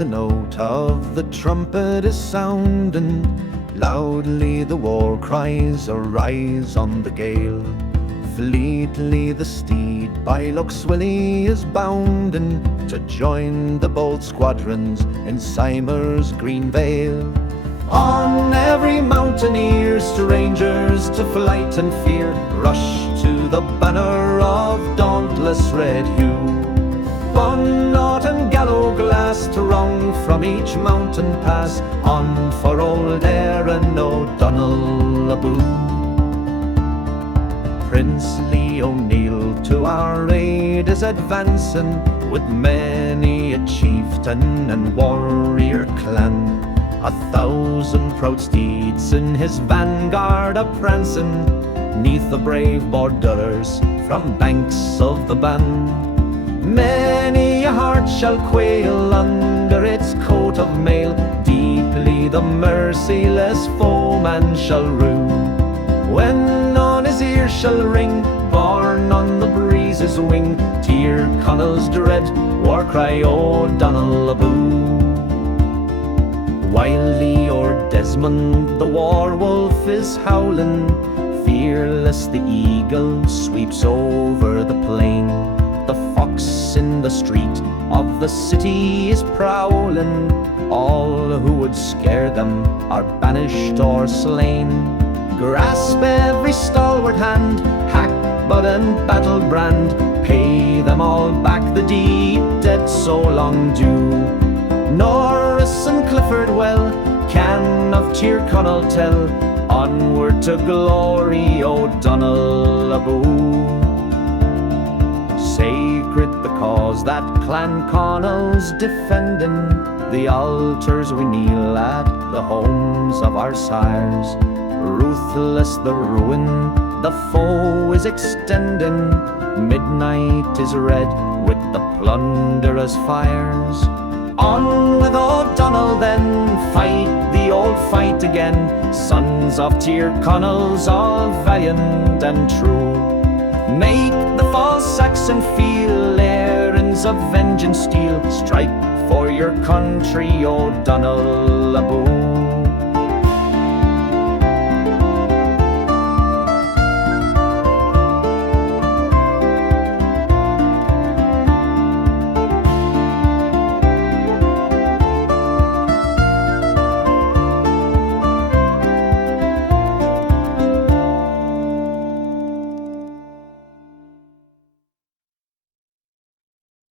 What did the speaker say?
the note of the trumpet is sounding, loudly the war cries arise on the gale. Fleetly the steed by Loch Swilly is bounding, to join the bold squadrons in Cymer's green vale. On every mountaineer, strangers to flight and fear, rush to the banner of dauntless Red Hugh. Bonnet and Gallowglass to wrong from each mountain pass, on for old Erin O'Donnell Aboo. Princely O'Neill to our aid is advancing, with many a chieftain and warrior clan. 1,000 proud steeds in his vanguard a-prancing, 'neath the brave borderers from banks of the Bann. Many a heart shall quail under its coat of mail, deeply the merciless foeman shall rue. When on his ear shall ring, borne on the breeze's wing, Tyrconnell's dread war cry O'Donnell Aboo. Wildly o'er Desmond the war wolf is howling, fearless the eagle sweeps over the plain. The fox in the street of the city is prowling, all who would scare them are banished or slain. Grasp every stalwart hand, hackbutt and battle brand, pay them all back the deed debt so long due. Norris and Clifford well can of Tyrconnell tell, onward to glory O'Donnell Aboo. Sacred the cause that Clan Connell's defending, the altars we kneel at, the homes of our sires. Ruthless the ruin the foe is extending, midnight is red with the plunderers' fires. On with O'Donnell then, fight the old fight again, sons of Tyrconnell's all valiant and true. Make the false Saxon feel, errands of vengeance steal, strike for your country O'Donnell Aboo.